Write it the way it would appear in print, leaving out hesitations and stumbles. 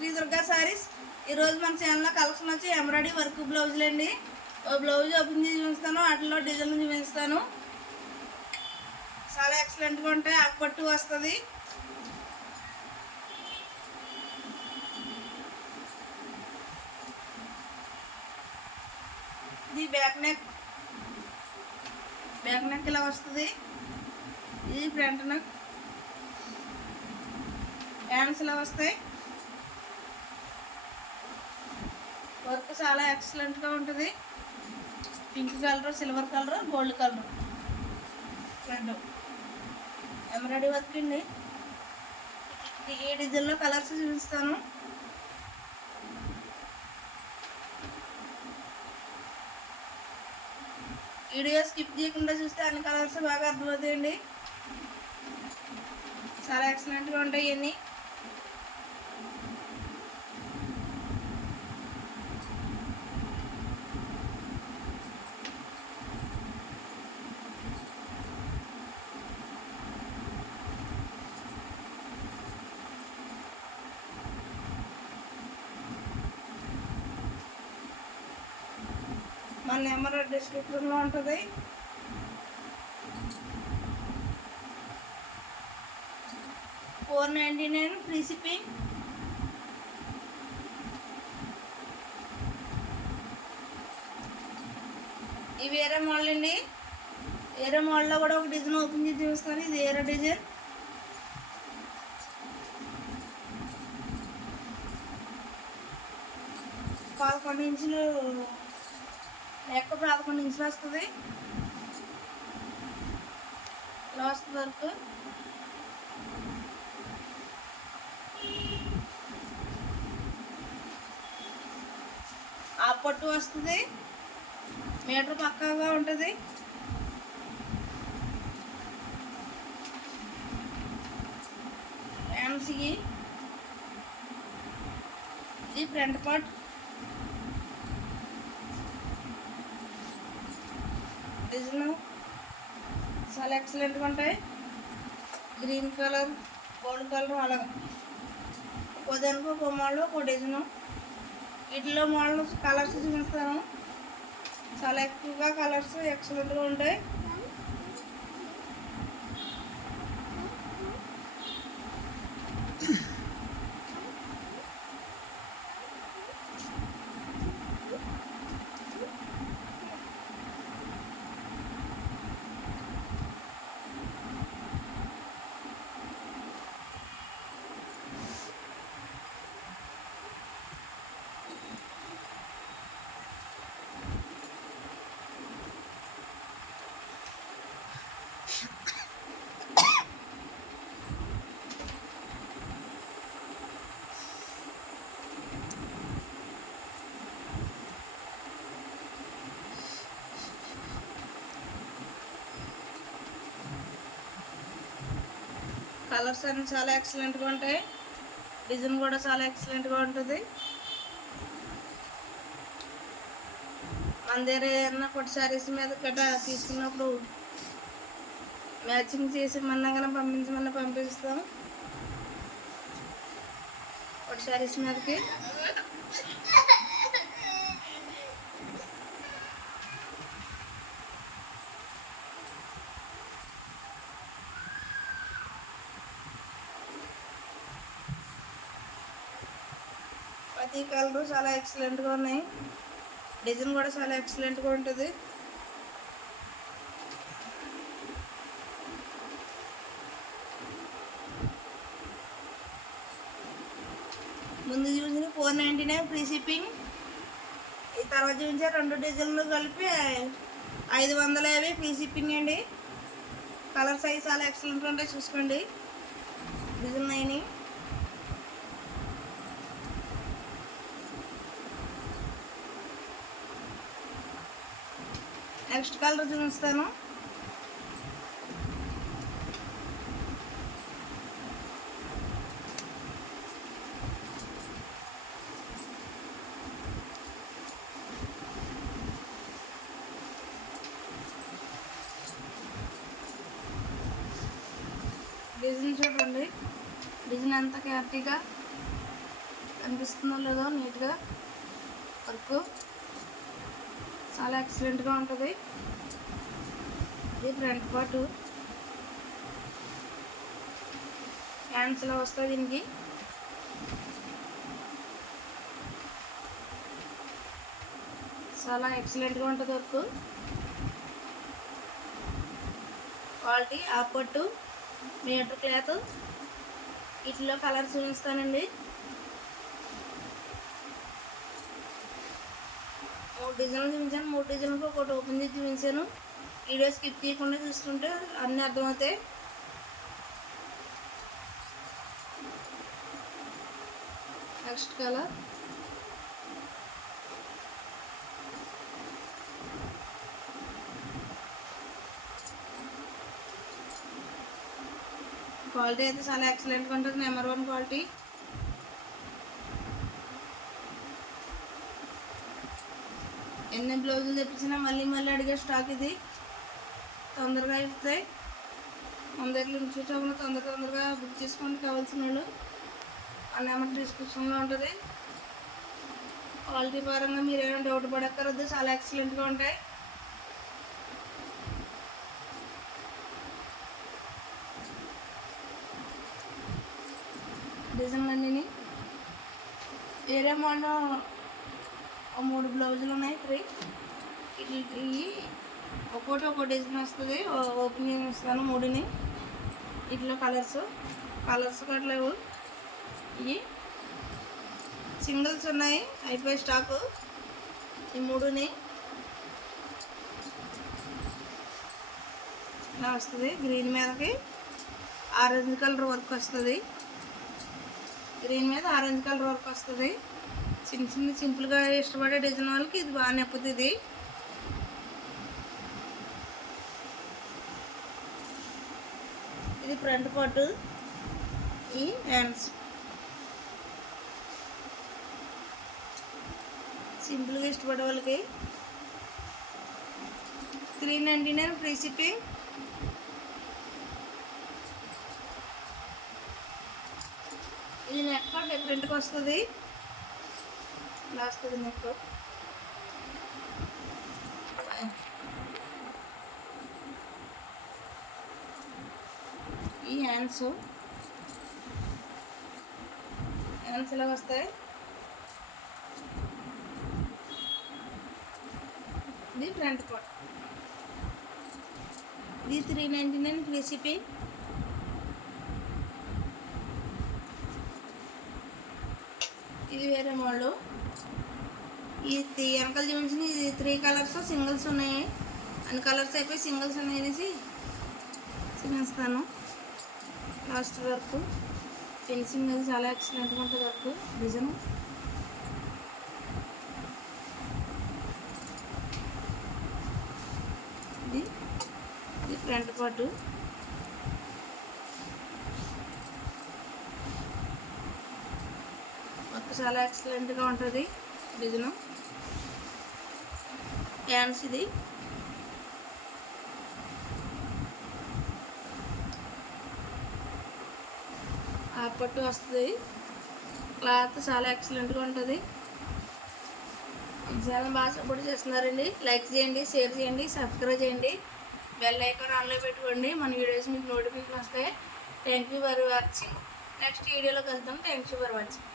శ్రీ దుర్గా సారీస్. ఈరోజు మన ఛానల్లో కలెక్షన్ వచ్చి ఎంబ్రాయిడరీ వర్క్ బ్లౌజులు అండి. బ్లౌజ్ ఓపెన్ చేసి చూపిస్తాను, వాటిలో డిజైన్లు చూపిస్తాను. చాలా ఎక్సలెంట్గా ఉంటాయి. ఆకుపట్టు వస్తుంది. ఇది బ్యాక్ నెక్ ఇలా వస్తుంది. ఇది ఫ్రంట్ నెక్, హ్యాండ్స్ ఇలా వస్తాయి. వర్క్ చాలా ఎక్సలెంట్గా ఉంటుంది. Pink colour, silver colour, gold colour రెండు ఎంబ్రాయిడరీ వర్క్ అండి. ఈ డిజైన్లో కలర్స్ చూపిస్తాను. వీడియో స్కిప్ చేయకుండా చూస్తే అన్ని కలర్స్ బాగా అర్థమవుతాయండి. చాలా ఎక్సలెంట్గా ఉంటాయి ఇవన్నీ. మన నెంబర్ డిస్క్రిప్షన్లో ఉంటుంది. $499 ఫ్రీ షిప్పింగ్. ఇవి వేరే మోడల్ అండి. వేరే మోడల్లో కూడా ఒక డిజైన్ ఓపెన్ చేసి చూపిస్తాను. ఇది వేరే డిజైన్. పదకొండు ఇంచులు నెక్, 11 ఇంచులు వస్తుంది. ఇలా వస్తుంది వర్క్. ఆ పట్టు వస్తుంది. మీటర్ పక్కాగా ఉంటుంది. హ్యాండ్స్కి ఇది ఫ్రంట్ పార్ట్. డిజైన్ చాలా ఎక్సలెంట్గా ఉంటాయి. గ్రీన్ కలర్, గోల్డ్ కలర్, అలాగా ఉదానికి ఒక మోడల్, ఒక డిజైన్. వీటిలో మోడల్ కలర్స్ చూపిస్తాను. చాలా ఎక్కువగా కలర్స్ ఎక్సలెంట్గా ఉంటాయి. కలర్స్ అన్నీ చాలా ఎక్సలెంట్గా ఉంటాయి. డిజైన్ కూడా చాలా ఎక్సలెంట్గా ఉంటుంది. మన దగ్గర ఏమన్నా కొత్త శారీస్ మీద గట్రా తీసుకున్నప్పుడు మ్యాచింగ్ చేసి మన్నా పంపించమన్నా పంపిస్తాం. కొత్త శారీస్ మీదకి ప్రతి కలరు చాలా ఎక్సలెంట్గా ఉన్నాయి. డిజైన్ కూడా చాలా ఎక్సలెంట్గా ఉంటుంది. ముందు చూసిన $499 ఫ్రీ షిప్పింగ్. ఈ తర్వాత చూపించే రెండు డిజైన్లు కలిపి $550 ఫ్రీ షిప్పింగ్ అండి. కలర్ సైజ్ చాలా ఎక్సలెంట్గా ఉంటాయి. చూసుకోండి డిజైన్ అయినాయి. నెక్స్ట్ కలర్ చూపిస్తాను. డిజైన్ చూడండి, డిజైన్ అంతా క్లారిటీగా కనిపిస్తుందో లేదో నీట్గా వర్క్ చాలా ఎక్సలెంట్గా ఉంటుంది. ఇది ఫ్రంట్ పార్ట్ హ్యాండ్స్లో వస్తుంది. దీనికి చాలా ఎక్సలెంట్గా ఉంటుంది వర్క్. క్వాలిటీ హాఫ్ పట్టు మీటర్ క్లాత్. వీటిలో కలర్స్ చూపిస్తానండి. 3 డిజైన్లు చూపించాను. 3 డిజైన్లకు ఒకటి ఓపెన్ చేసి చూపించాను. వీడియో స్కిప్ చేయకుండా చూస్తుంటే అన్నీ అర్థమవుతాయి. నెక్స్ట్ కలర్ క్వాలిటీ అయితే చాలా ఎక్సలెంట్గా ఉంటుంది. నెంబర్ 1 క్వాలిటీ. ఎన్ని బ్లౌజులు తెప్పించినా మళ్ళీ మళ్ళీ అడిగే స్టాక్ ఇది. తొందరగా ఇస్తాయి. మన దగ్గర నుంచి తొందరగా బుక్ చేసుకోండి కావాల్సిన వాళ్ళు. ఆ నెంబర్ డిస్క్రిప్షన్లో ఉంటుంది. క్వాలిటీ పరంగా మీరు ఏమైనా డౌట్ పడక్కర్వద్దు. చాలా ఎక్సలెంట్గా ఉంటాయి. డిజైన్లన్నీ వేరే మోడల్ 3 బ్లౌజులు ఉన్నాయి. 3 ఇవి ఒక్కోటి ఒక్కో డిజైన్ వస్తుంది. ఓపెనింగ్ ఇస్తాను 3ని. వీటిలో కలర్స్ కట్టలేవు. ఇవి సింగిల్స్ ఉన్నాయి. అయిపోయి స్టాకు. ఈ 3ని ఇలా వస్తుంది. గ్రీన్ మీదకి ఆరెంజ్ కలర్ వర్క్ వస్తుంది. గ్రీన్ మీద ఆరెంజ్ కలర్ వర్క్ వస్తుంది. సింపుల్గా ఇష్టపడే డిజైన్ వాళ్ళకి ఇది బాగా నెప్పుతుంది. ఇది ఫ్రంట్ పార్ట్. ఈ హ్యాండ్స్ సింపుల్గా ఇష్టపడే వాళ్ళకి 399 ఫ్రీ షిప్పింగ్. ఇది నెక్ డిఫరెంట్గా వస్తుంది. ఇలా వస్తుంది నెక్. ఈ హ్యాండ్స్ ఇలా వస్తాయి. ఇది ఫ్రంట్ పార్ట్. ఇది 399 ఫ్రీ షిప్పింగ్. ఇది వేరే మోడల్. ఈ వెనకాల చూపించిన ఇది 3 కలర్స్ సింగిల్స్ ఉన్నాయి. అన్ని కలర్స్ అయిపోయి సింగిల్స్ ఉన్నాయనేసి చూపిస్తాను. లాస్ట్ వరకు ఫినిషింగ్ అది చాలా ఎక్సలెంట్గా ఉంటుంది. వర్క్ డిజైన్ ఇది ఫ్రంట్ పార్ట్. వర్క్ చాలా ఎక్సలెంట్గా ఉంటుంది. డిజైన్ హ్యాండ్స్ ఇది ఆ పట్టు వస్తుంది. క్లాత్ చాలా ఎక్సలెంట్గా ఉంటుంది. చాలా బాగా సపోర్ట్ చేస్తున్నారండి. లైక్ చేయండి, షేర్ చేయండి, సబ్స్క్రైబ్ చేయండి, బెల్ ఐకాన్ ఆన్లో పెట్టుకోండి. మన వీడియోస్ మీకు నోటిఫికేషన్ వస్తాయి. Thank you for watching. Next వీడియోలో కలుద్దాం. Thank you for watching.